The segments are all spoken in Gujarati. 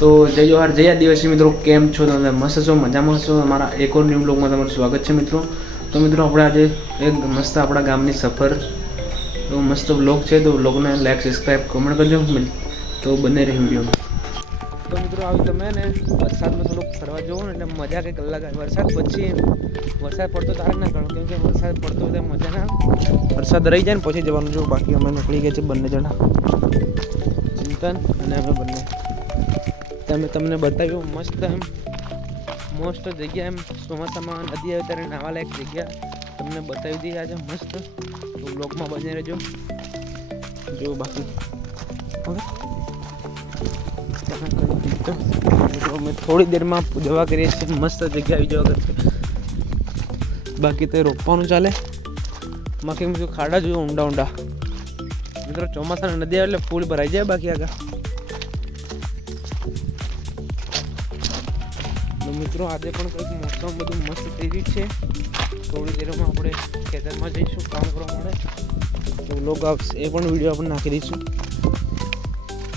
તો જય જોહાર જય આદિવાસી મિત્રો, કેમ છો તમે? મસ્ત છો, મજામાં છો? અમારા એક ઓર ન્યૂ બ્લોગમાં તમારું સ્વાગત છે મિત્રો. તો મિત્રો આપણે આજે એક મસ્ત આપણા ગામની સફર, તો મસ્ત બ્લોગ છે, તો બ્લોગને લાઈક સબસ્ક્રાઈબ કમેન્ટ કરજો, તો બને રહી વિડીયોમાં. તો મિત્રો આવી તમે ને વરસાદમાં થોડુંક ફરવા જવું ને એટલે મજા કંઈક અલગ આવે. વરસાદ પછી વરસાદ પડતો તારે ના ગણો, કેમ કે વરસાદ પડતો હોય મજા ના આવે. વરસાદ રહી જાય ને પછી જવાનું જો. બાકી અમે નીકળી ગયા છે બંને જણા, ચિંતન અને અમે બંને. તમને બતાવ્યું મસ્ત એમ મોસ્ટ જગ્યા, એમ ચોમાસામાં નદી આવે ત્યારે નાવા લાયક જગ્યા તમને બતાવી દઈએ આજે મસ્ત. તો બ્લોગમાં બની રહેજો જો. બાકી અમે થોડી દેરમાં દવા કરીએ છીએ, મસ્ત જગ્યા આવી જવા કરશે. બાકી તો રોપવાનું ચાલે. બાકી બીજું ખાડા જોયું ઊંડા ઊંડા મિત્રો. ચોમાસાની નદી આવે એટલે ફૂલ ભરાઈ જાય. બાકી આગળ મિત્રો આજે પણ કંઈક મોસમ બધું મસ્ત થઈ રહ્યું છે. થોડી દેરમાં આપણે ખેતરમાં જઈશું કામ કરવા માટે, તો લોગ આવશે એ પણ વિડીયો આપણે નાખી દઈશું.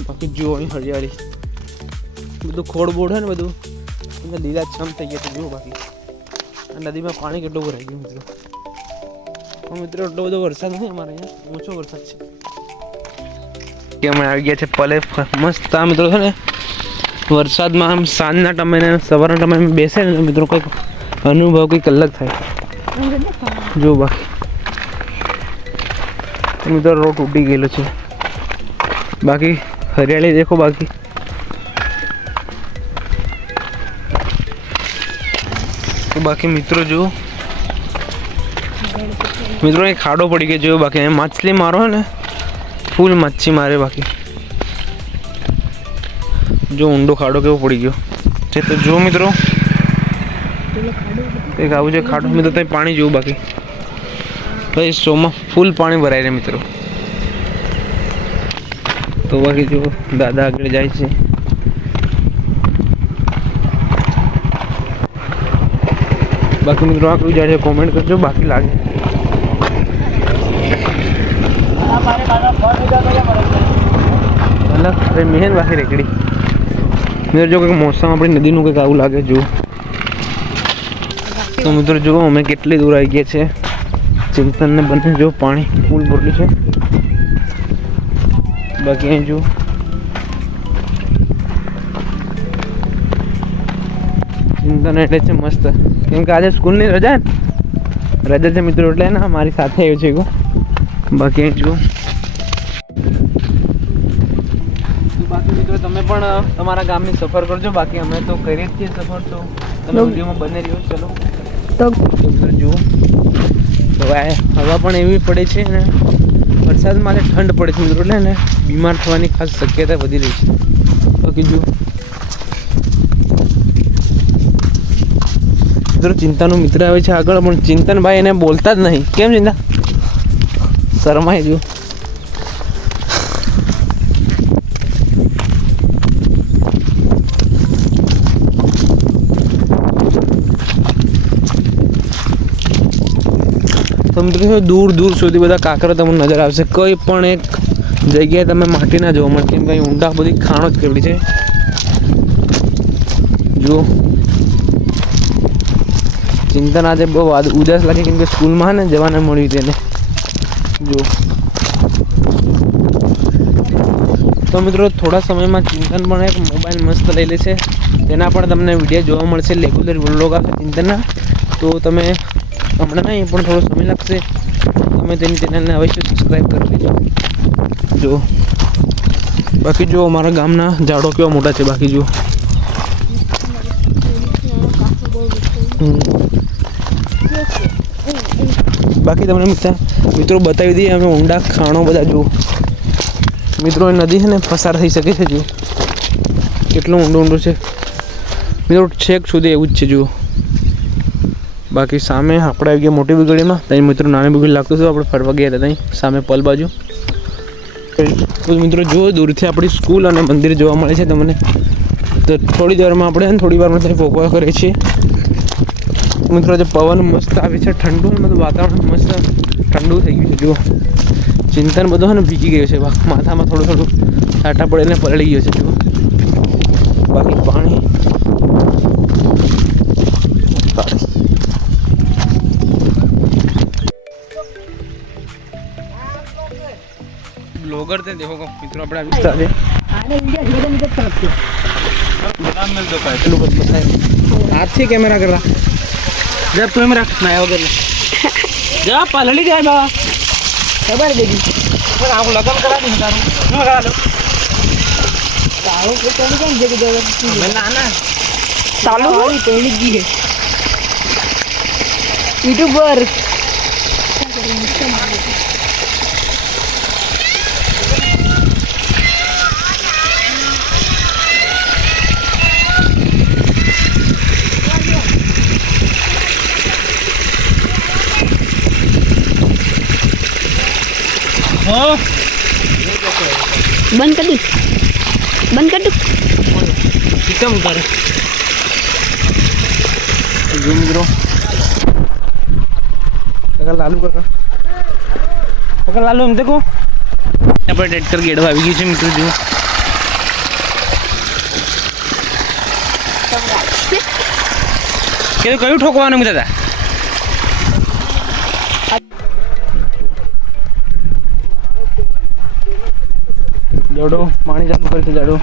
બાકી જુઓ અહીં હરિયાળી બધું ખોડ બોડ હોય ને બધું લીલાછમ થઈ ગયા છે જુઓ. બાકી આ નદીમાં પાણી કેટલું ભરાઈ ગયું મિત્રો. પણ મિત્રો એટલો બધો વરસાદ નથી અમારે અહીંયા, ઓછો વરસાદ છે. કે અમે આવી ગયા છે પલે મસ્ત. આ મિત્રો છે ને વરસાદમાં આમ સાંજના ટાઈમે ને સવારના ટાઈમે બેસે ને મિત્રો કંઈક અનુભવ કંઈક અલગ થાય જો. બાકી મિત્રો રોડ તૂટી ગયેલો છે. બાકી હરિયાળી દેખો. બાકી મિત્રો જુઓ, મિત્રો એક ખાડો પડી ગયો જો. બાકી માછલી મારો ને ફૂલ મચ્છી મારે. બાકી જો ઊંડો ખાડો કેવો પડી ગયો છે. તો જો મિત્રો એક આવું છે ખાડો મિત્રો. ત્યાં પાણી જોવું. બાકી ભાઈ શોમાં ફૂલ પાણી ભરાય રહે મિત્રો. તો બાકી જો દાદા આગળ જાય છે. બાકી મિત્રો આ કોઈ જાય છે કોમેન્ટ કરજો. બાકી લાગે મેહન બાકી રેકડી મિત્રો. જો કંઈક મોસમ આપણી નદીનું કંઈક આવું લાગે જો. તો મિત્રો જુઓ અમે કેટલી દૂર આવી ગયા છે. ચિંતનને બંને જો પાણી ફૂલ ભરેલું છે. બાકી અહીં જુઓ ચિંતન એટલે છે મસ્ત, કેમ કે આજે સ્કૂલની રજા છે મિત્રો, એટલે ને મારી સાથે આવ્યો છે. બાકી અહીં જુઓ. બાકી મિત્રો તમે પણ તમારા ગામની સફર કરજો. બાકી અમે તો કરી જ છીએ સફર, તો તમે વિડીયોમાં બને રહ્યો. ચલો તો મિત્રો જુઓ હવા પણ એવી પડે છે ને વરસાદમાં ઠંડ પડે છે મિત્રો, એટલે ને બીમાર થવાની ખાસ શક્યતા વધી રહી છે. બાકી જુઓ મિત્રો ચિંતાનો મિત્ર આવે છે આગળ, પણ ચિંતનભાઈ એને બોલતા જ નહીં. કેમ ચિંતા? શરમાય જો. તો મિત્રો દૂર સુધી બધા કાંકરા તમને નજર આવશે. કોઈ પણ એક જગ્યાએ તમે માટી ના જોવા મળે, કેમ કે ઊંડા બધી ખાણો જ કરેલી છે જુઓ. ચિંતન આજે બહુ ઉદાસ લાગે, કેમ કે સ્કૂલમાં ને જવાને મળ્યું તેને જુઓ. તો મિત્રો થોડા સમયમાં ચિંતન પણ એક મોબાઈલ મસ્ત લઈ લેશે. તેના પણ તમને વિડીયો જોવા મળશે રેગ્યુલર વ્લોગ આવે ચિંતનના. તો તમે હમણાં નહીં પણ થોડો સમય લાગશે, તમે તેની ચેનલને અવશ્ય સબસ્ક્રાઈબ કરી લેજો જો. બાકી જો અમારા ગામના ઝાડો કેવા મોટા છે. બાકી જો બાકી તમને મિત્રો બતાવી દઈએ અમે ઊંડા ખાણો બધા જુઓ મિત્રો. એ નદી છે ને પસાર થઈ શકે છે જુઓ, કેટલું ઊંડું છે મિત્રો, છેક સુધી એવું જ છે જુઓ. બાકી સામે આપણે આવી ગયા મોટી બગડીમાં. ત્યાં મિત્રો નાની બગડી લાગતું હતું, આપણે ફરવા ગયા હતા ત્યાં સામે પલ બાજુ. તો મિત્રો જુઓ દૂરથી આપણી સ્કૂલ અને મંદિર જોવા મળે છે તમને. તો થોડી વારમાં આપણે થોડી વારમાં ત્યાં પહોંચવા કરીએ છીએ મિત્રો. જે પવન મસ્ત આવે છે, ઠંડુ બધું વાતાવરણ મસ્ત ઠંડુ થઈ ગયું છે જુઓ. ચિંતન બધું ને ભીગી ગયું છે. માથામાં થોડું છાંટા પડે ને પલળી ગયો છે જુઓ. करते हैं। देखो मित्रों अपना विस्तार है अच्छी कैमरा कर रहा जब तुम्हें रखना है वगैरह जब पलड़ी जाए बाबा खबर देगी आपको लगन करा दी करा लो ना चालू जी है यूट्यूबर बंद कर दू कितना उतारे जो मित्रों लालू लालू हम देखो यहाँ पर ट्रैक्टर गेट भावी गई है मित्रों जो क्यों ठोकवाने में दादा जाडो पानी चालू करते जाडो